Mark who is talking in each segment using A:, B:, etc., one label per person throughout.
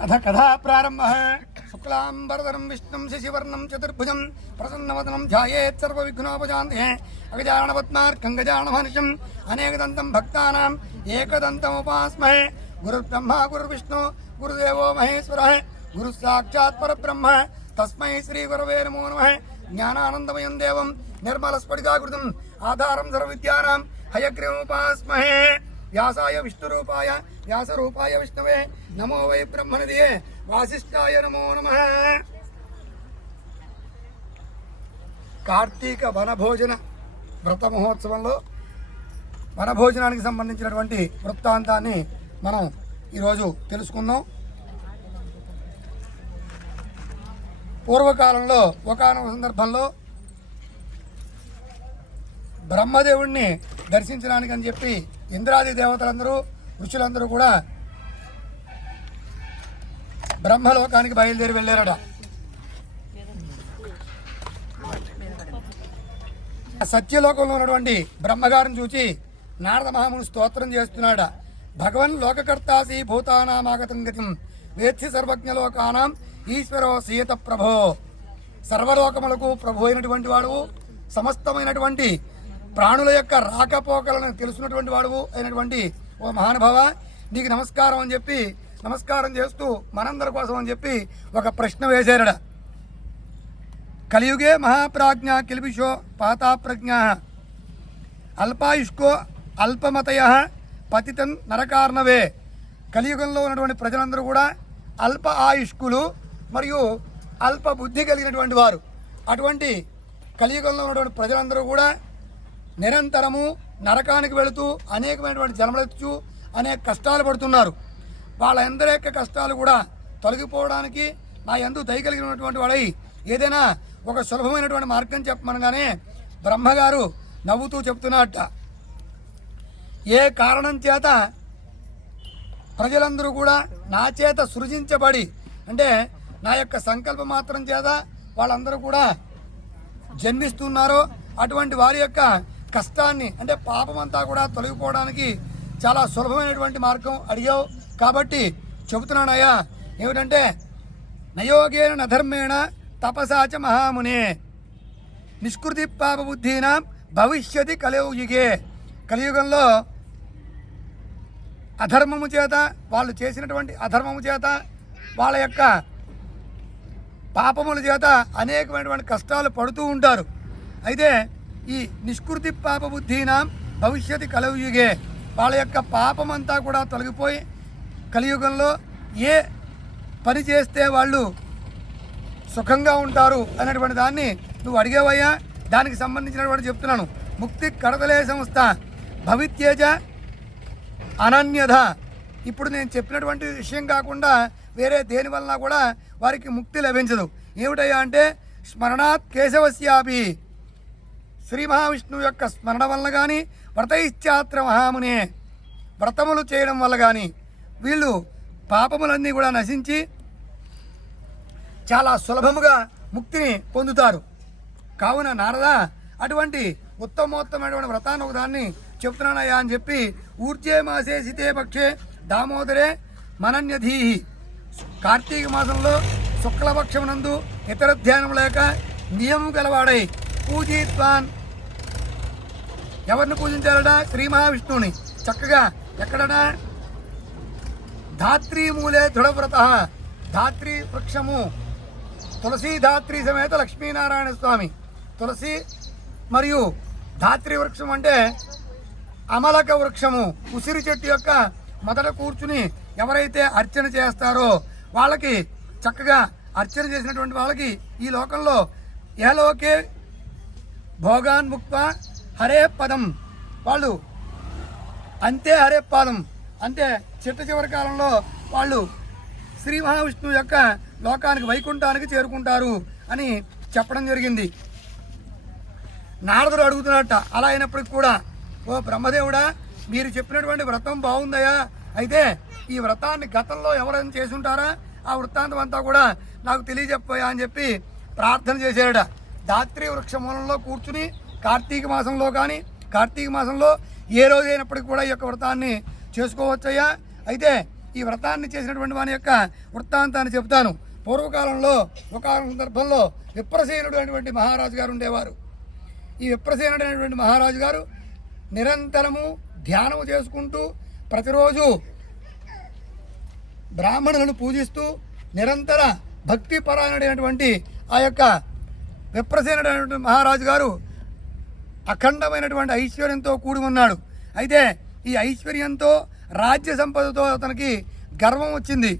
A: अथ कथा प्रारंभ है शुक्ला विष्णु कथाप्रारम्भः शुक्लाम्बरधरं, विष्णुं, शशिवर्णं, चतुर्भुजं, प्रसन्नवदनं ध्यायेत् अनेक अगजानपद्मार्कङ्गजानभनिशम् अनेकदन्तं भक्तानाम् एकदन्तमुपास्महे। गुरुर्ब्रह्मा, गुरुर्विष्णु, गुरुदेवो महेश्वरः। गुरुः साक्षात् तस्म श्री गुरव नमो नम। नमः ज्ञानानन्दमयं देवं आधारम सर्व विद्या हयग्रीमुपास्महे వ్యాసాయ విష్ణు రూపాయ వ్యాస రూపాయ వ్యాసాయ విష్ణురూపాయ వ్యాసరూపాయ విష్ణవే నమో వై బ్రహ్మణదియే వాసిష్ఠాయ నమో నమ. కార్తీక వనభోజన వ్రత మహోత్సవంలో వనభోజనానికి సంబంధించినటువంటి వృత్తాంతాన్ని మనం ఈరోజు తెలుసుకుందాం. పూర్వకాలంలో ఒకనొక సందర్భంలో బ్రహ్మదేవుణ్ణి దర్శించడానికి అని చెప్పి ఇంద్రాది దేవతలందరూ ఋషులందరూ కూడా బ్రహ్మలోకానికి బయలుదేరి వెళ్ళారట. సత్యలోకంలో ఉన్నటువంటి బ్రహ్మగారిని చూచి నారద మహాముని స్తోత్రం చేస్తున్నాడ. భగవన్ లోకకర్తాసి భూతానామాగతం గతం వేత్సి సర్వజ్ఞలోకానం ఈశ్వరో సీత ప్రభో. సర్వలోకములకు ప్రభు అయినటువంటి వాడు సమస్తమైనటువంటి ప్రాణుల యొక్క రాకపోకలను తెలుసున్నటువంటి వాడువు అయినటువంటి ఓ మహానుభావ నీకు నమస్కారం అని చెప్పి నమస్కారం చేస్తూ మనందరి కోసం అని చెప్పి ఒక ప్రశ్న వేశారడ కలియుగే మహాప్రాజ్ఞ కిల్బిషో పాతాప్రజ్ఞ. అల్పాయుష్కో అల్పమతయ పతితం నరకార్ణవే. కలియుగంలో ఉన్నటువంటి ప్రజలందరూ కూడా అల్ప ఆయుష్కులు మరియు అల్ప బుద్ధి కలిగినటువంటి వారు. అటువంటి కలియుగంలో ఉన్నటువంటి ప్రజలందరూ కూడా నిరంతరము నరకానికి వెళుతూ అనేకమైనటువంటి జన్మలెత్తు అనేక కష్టాలు పడుతున్నారు. వాళ్ళందరి యొక్క కష్టాలు కూడా తొలగిపోవడానికి నా ఎందు దయ కలిగినటువంటి వాడై ఏదైనా ఒక సులభమైనటువంటి మార్గం చెప్పమనగానే బ్రహ్మగారు నవ్వుతూ చెప్తున్నట్ట ఏ కారణం చేత ప్రజలందరూ కూడా నా చేత సృజించబడి అంటే నా యొక్క సంకల్పం మాత్రం చేత వాళ్ళందరూ కూడా జన్మిస్తున్నారో అటువంటి వారి యొక్క కష్టాన్ని అంటే పాపం అంతా కూడా తొలగిపోవడానికి చాలా సులభమైనటువంటి మార్గం అడిగావు. కాబట్టి చెబుతున్నానయ్యా ఏమిటంటే నయోగేన నధర్మేణ తపసాచ మహామునే. నిష్కృతి పాప బుద్ధీనాం భవిష్యతి కలియుగే కలియుగంలో అధర్మము చేత వాళ్ళు చేసినటువంటి అధర్మము చేత వాళ్ళ యొక్క పాపముల చేత అనేకమైనటువంటి కష్టాలు పడుతూ ఉంటారు. అయితే ఈ నిష్కృతి పాప బుద్ధినాం భవిష్యత్ కలయుగే వాళ్ళ యొక్క పాపమంతా కూడా తొలగిపోయి కలియుగంలో ఏ పని చేస్తే వాళ్ళు సుఖంగా ఉంటారు అనేటువంటి దాన్ని నువ్వు అడిగేవయ్యా? దానికి సంబంధించినటువంటి చెప్తున్నాను. ముక్తి కడతలే సంస్థ. భవిత్యేజ అనన్యధ. ఇప్పుడు నేను చెప్పినటువంటి విషయం కాకుండా వేరే దేని వలన కూడా వారికి ముక్తి లభించదు. ఏమిటయ్యా అంటే స్మరణాత్ కేశవస్యాపి. శ్రీ మహావిష్ణువు యొక్క స్మరణ వల్ల కానీ వ్రతయిశ్చాత్ర మహామునే వ్రతములు చేయడం వల్ల కానీ వీళ్ళు పాపములన్నీ కూడా నశించి చాలా సులభముగా ముక్తిని పొందుతారు. కావున నారద అటువంటి ఉత్తమోత్తమైనటువంటి వ్రతాన్ని ఒకదాన్ని చెప్తున్నానయ్యా అని చెప్పి ఊర్జే మాసే సితే పక్షే దామోదరే మనన్యధీహి. కార్తీక మాసంలో శుక్లపక్షమునందు ఇతర ధ్యానం లేక నియమం గలవాడై పూజిత్వాన్ ఎవరిని పూజించారట? శ్రీ మహావిష్ణువుని. చక్కగా ఎక్కడట? ధాత్రి మూలే దృఢవ్రత. ధాత్రి వృక్షము. తులసి ధాత్రి సమేత లక్ష్మీనారాయణ స్వామి. తులసి మరియు ధాత్రి వృక్షం అంటే అమలక వృక్షము. ఉసిరి చెట్టు యొక్క మొదట కూర్చుని ఎవరైతే అర్చన చేస్తారో వాళ్ళకి చక్కగా అర్చన చేసినటువంటి వాళ్ళకి ఈ లోకంలో ఏలోకే భోగాన్ముక్త హరే పదం. వాళ్ళు అంతే హరే పాదం. అంటే చిట్ట చివరి కాలంలో వాళ్ళు శ్రీ మహావిష్ణువు యొక్క లోకానికి వైకుంఠానికి చేరుకుంటారు అని చెప్పడం జరిగింది. నారదుడు అడుగుతున్నట్ట అలా అయినప్పటికి కూడా ఓ బ్రహ్మదేవుడా మీరు చెప్పినటువంటి వ్రతం బాగుందయా అయితే ఈ వ్రతాన్ని గతంలో ఎవరైనా చేసి ఉంటారా ఆ వృత్తాంతం అంతా కూడా నాకు తెలియజెప్పయా అని చెప్పి ప్రార్థన చేశాడట. దాత్రి వృక్ష మూలంలో కూర్చుని కార్తీక మాసంలో కానీ కార్తీక మాసంలో ఏ రోజైనప్పటికీ కూడా ఈ యొక్క వ్రతాన్ని చేసుకోవచ్చయ్యా. అయితే ఈ వ్రతాన్ని చేసినటువంటి వాని యొక్క వృత్తాంతాన్ని చెబుతాను. పూర్వకాలంలో ఒక సందర్భంలో విప్రసేనుడు అనేటువంటి మహారాజు గారు ఉండేవారు. ఈ విప్రసేనుడు అనేటువంటి మహారాజు గారు నిరంతరము ధ్యానం చేసుకుంటూ ప్రతిరోజు బ్రాహ్మణులను పూజిస్తూ నిరంతర భక్తి పరాయణుడైనటువంటి ఆ యొక్క విప్రసేనుడు అనేటువంటి మహారాజు గారు అఖండమైనటువంటి ఐశ్వర్యంతో కూడి ఉన్నాడు. అయితే ఈ ఐశ్వర్యంతో రాజ్య సంపదతో అతనికి గర్వం వచ్చింది.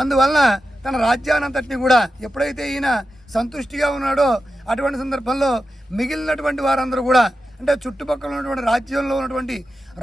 A: అందువలన తన రాజ్యానంతటిని కూడా ఎప్పుడైతే ఈయన సంతుష్టిగా ఉన్నాడో అటువంటి సందర్భంలో మిగిలినటువంటి వారందరూ కూడా అంటే చుట్టుపక్కల ఉన్నటువంటి రాజ్యంలో ఉన్నటువంటి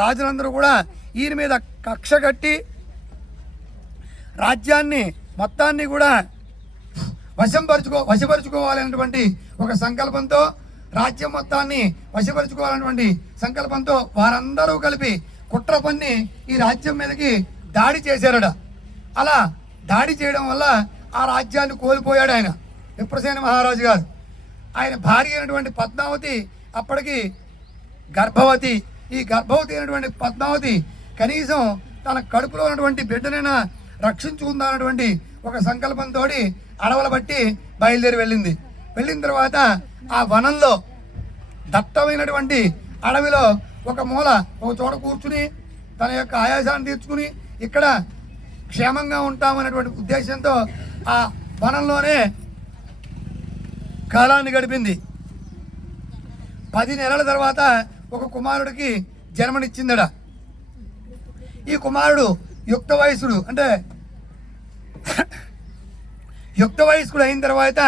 A: రాజులందరూ కూడా ఈయన మీద కక్ష కట్టి రాజ్యాన్ని మొత్తాన్ని కూడా వశంపరుచుకో వశపరుచుకోవాలనేటువంటి ఒక సంకల్పంతో రాజ్యం మొత్తాన్ని వశపరుచుకోవాలనేటువంటి సంకల్పంతో వారందరూ కలిపి కుట్ర పన్ని ఈ రాజ్యం మీదకి దాడి చేశారట. అలా దాడి చేయడం వల్ల ఆ రాజ్యాన్ని కోల్పోయాడు ఆయన. విప్రసేన మహారాజు గారు. ఆయన భార్య అయినటువంటి పద్మావతి అప్పటికి గర్భవతి. ఈ గర్భవతి అయినటువంటి పద్మావతి కనీసం తన కడుపులో ఉన్నటువంటి బిడ్డనైనా రక్షించుకుందానటువంటి ఒక సంకల్పంతో అడవుల బట్టి బయలుదేరి వెళ్ళింది. వెళ్ళిన తర్వాత ఆ వనంలో దట్టమైనటువంటి అడవిలో ఒక మూల ఒక చోట కూర్చుని తన యొక్క ఆయాసాన్ని తీర్చుకుని ఇక్కడ క్షేమంగా ఉంటామనేటువంటి ఉద్దేశంతో ఆ వనంలోనే కాలాన్ని గడిపింది. పది నెలల తర్వాత ఒక కుమారుడికి జన్మనిచ్చిందట. ఈ కుమారుడు యుక్త వయసుడు అంటే యుక్త వయస్కుడు అయిన తర్వాత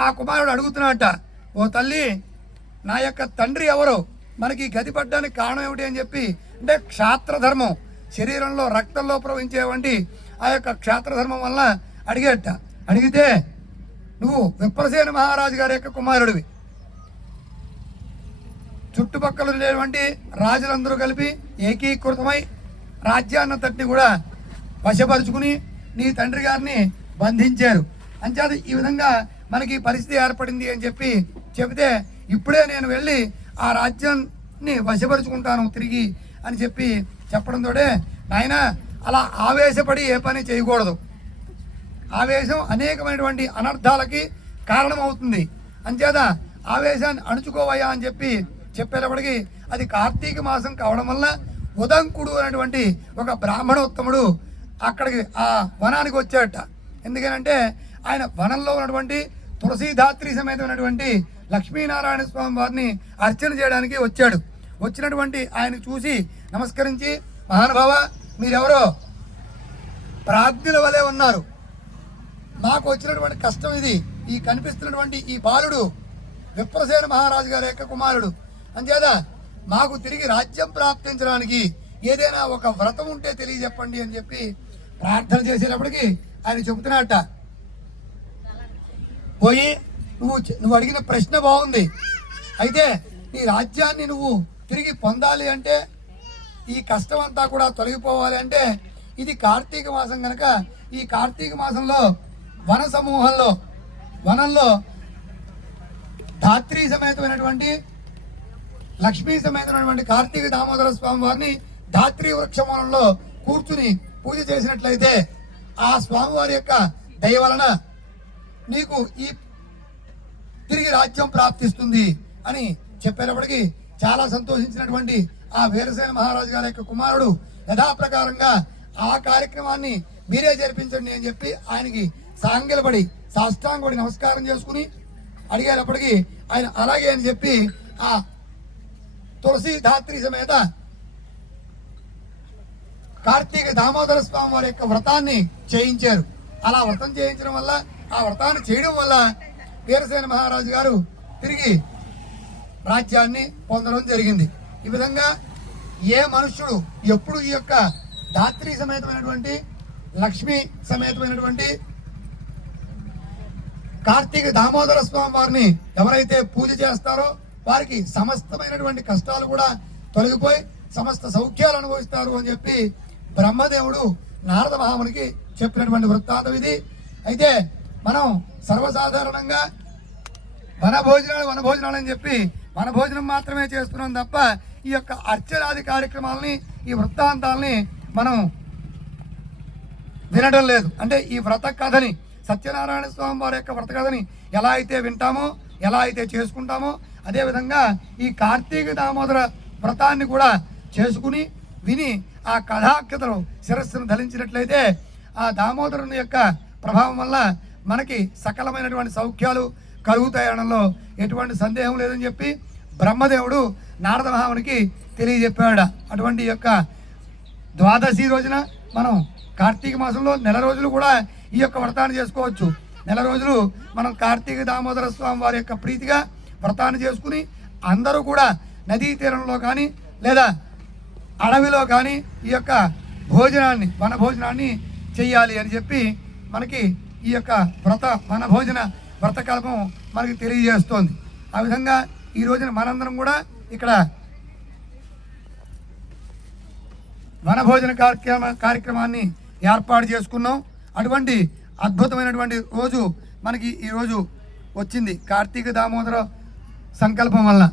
A: ఆ కుమారుడు అడుగుతున్నాడట ఓ తల్లి నా యొక్క తండ్రి ఎవరు? మనకి ఈ గతి పడ్డానికి కారణం ఏమిటి అని చెప్పి అంటే క్షాత్రధర్మం. శరీరంలో రక్తంలో ప్రవహించేవంటి ఆ యొక్క క్షాత్రధర్మం వల్ల అడిగేట. అడిగితే నువ్వు విప్రసేన మహారాజు గారి యొక్క కుమారుడివి. చుట్టుపక్కల ఉండేటువంటి రాజులందరూ కలిపి ఏకీకృతమై రాజ్యాన్నంతటిని కూడా వశపరుచుకుని నీ తండ్రి గారిని బంధించారు. అంచేత ఈ విధంగా మనకి పరిస్థితి ఏర్పడింది అని చెప్పి చెబితే ఇప్పుడే నేను వెళ్ళి ఆ రాజ్యాన్ని వశపరుచుకుంటాను తిరిగి అని చెప్పి చెప్పడంతో నాయన అలా ఆవేశపడి ఏ పని చేయకూడదు. ఆవేశం అనేకమైనటువంటి అనర్థాలకి కారణమవుతుంది. అంచేత ఆవేశాన్ని అణుచుకోవయ్యా అని చెప్పి చెప్పేటప్పటికి అది కార్తీక మాసం కావడం వల్ల ఉదంకుడు అనేటువంటి ఒక బ్రాహ్మణోత్తముడు అక్కడికి ఆ వనానికి వచ్చాడట. ఎందుకనంటే ఆయన వనంలో ఉన్నటువంటి తులసీధాత్రి సమేతమైనటువంటి లక్ష్మీనారాయణ స్వామి వారిని అర్చన చేయడానికి వచ్చాడు. వచ్చినటువంటి ఆయన చూసి నమస్కరించి మహానుభావ మీరెవరో? ప్రాజ్ఞుల వలె ఉన్నారు. నాకు వచ్చినటువంటి కష్టం ఇది. ఈ కనిపిస్తున్నటువంటి ఈ బాలుడు విప్రసేన మహారాజు గారి యొక్క కుమారుడు. అంచేత మాకు తిరిగి రాజ్యం ప్రాప్తించడానికి ఏదైనా ఒక వ్రతం ఉంటే తెలియజెప్పండి అని చెప్పి ప్రార్థన చేసేటప్పటికి ఆయన చెబుతున్నట్ట పోయి నువ్వు నువ్వు అడిగిన ప్రశ్న బాగుంది. అయితే నీ రాజ్యాన్ని నువ్వు తిరిగి పొందాలి అంటే ఈ కష్టం అంతా కూడా తొలగిపోవాలి అంటే ఇది కార్తీక మాసం కనుక ఈ కార్తీక మాసంలో వన సమూహంలో వనంలో ధాత్రి సమేతమైనటువంటి లక్ష్మీ సమేతమైనటువంటి కార్తీక దామోదర స్వామి వారిని ధాత్రి వృక్షమూలంలో కూర్చుని పూజ చేసినట్లయితే ఆ స్వామివారి యొక్క దయ వలన నీకు ఈ తిరిగి రాజ్యం ప్రాప్తిస్తుంది అని చెప్పేటప్పటికి చాలా సంతోషించినటువంటి ఆ వీరసేన మహారాజు గారి యొక్క కుమారుడు యథాప్రకారంగా ఆ కార్యక్రమాన్ని మీరే జరిపించండి అని చెప్పి ఆయనకి సాంగలపడి సాష్టాంగపడి నమస్కారం చేసుకుని అడిగేటప్పటికి ఆయన అలాగే అని చెప్పి ఆ తులసి ధాత్రి సమేత కార్తీక దామోదర స్వామి వారి యొక్క వ్రతాన్ని చేయించారు. అలా వ్రతం చేయించడం వల్ల ఆ వ్రతాన్ని చేయడం వల్ల వీరసేన మహారాజు గారు తిరిగి రాజ్యాన్ని పొందడం జరిగింది. ఈ విధంగా ఏ మనుష్యుడు ఎప్పుడు ఈ యొక్క ధాత్రి సమేతమైనటువంటి లక్ష్మి సమేతమైనటువంటి కార్తీక దామోదర స్వామి వారిని ఎవరైతే పూజ చేస్తారో వారికి సమస్తమైనటువంటి కష్టాలు కూడా తొలగిపోయి సమస్త సౌఖ్యాలు అనుభవిస్తారు అని చెప్పి బ్రహ్మదేవుడు నారద మహామునికి చెప్పినటువంటి వృత్తాంతం ఇది. అయితే మనం సర్వసాధారణంగా వన భోజనాలు వన భోజనాలు అని చెప్పి వన భోజనం మాత్రమే చేస్తున్నాం తప్ప ఈ యొక్క అర్చనాది కార్యక్రమాలని ఈ వృత్తాంతాలని మనం వినడం లేదు. అంటే ఈ వ్రత కథని సత్యనారాయణ స్వామి వారి యొక్క వ్రత కథని ఎలా అయితే వింటామో ఎలా అయితే చేసుకుంటామో అదేవిధంగా ఈ కార్తీక దామోదర వ్రతాన్ని కూడా చేసుకుని విని ఆ కథాఖ్యతను శిరస్సును ధరించినట్లయితే ఆ దామోదరుని యొక్క ప్రభావం వల్ల మనకి సకలమైనటువంటి సౌఖ్యాలు కలుగుతాయనడంలో ఎటువంటి సందేహం లేదని చెప్పి బ్రహ్మదేవుడు నారద మహామునికి తెలియజెప్పాడు. అటువంటి యొక్క ద్వాదశి రోజున మనం కార్తీక మాసంలో నెల రోజులు కూడా ఈ యొక్క వ్రతాన్ని చేసుకోవచ్చు. నెల రోజులు మనం కార్తీక దామోదర స్వామి వారి యొక్క ప్రీతిగా వ్రతాన్ని చేసుకుని అందరూ కూడా నదీ తీరంలో కానీ లేదా అడవిలో కానీ ఈ యొక్క భోజనాన్ని వన భోజనాన్ని చెయ్యాలి అని చెప్పి మనకి ఈ యొక్క వ్రత వన భోజన వ్రతకల్పం మనకి తెలియజేస్తోంది. ఆ విధంగా ఈ రోజున మనందరం కూడా ఇక్కడ వనభోజన కార్యక్రమ కార్యక్రమాన్ని ఏర్పాటు చేసుకున్నాం. అటువంటి అద్భుతమైనటువంటి రోజు మనకి ఈ రోజు వచ్చింది. కార్తీక దామోదర సంకల్పం వలన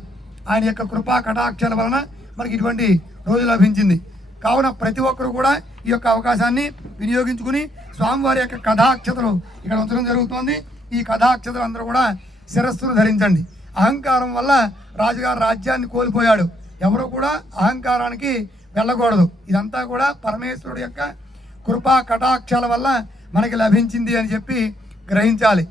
A: ఆయన యొక్క కృపా కటాక్షాల వలన మనకి ఇటువంటి రోజు లభించింది. కావున ప్రతి ఒక్కరు కూడా ఈ యొక్క అవకాశాన్ని వినియోగించుకుని స్వామివారి యొక్క కథాక్షతలు ఇక్కడ ఉంచడం జరుగుతోంది. ఈ కథాక్షతలు అందరూ కూడా శిరస్సును ధరించండి. అహంకారం వల్ల రాజుగారు రాజ్యాన్ని కోల్పోయాడు. ఎవరు కూడా అహంకారానికి వెళ్ళకూడదు. ఇదంతా కూడా పరమేశ్వరుడు యొక్క కృపా కటాక్షాల వల్ల మనకి లభించింది అని చెప్పి గ్రహించాలి.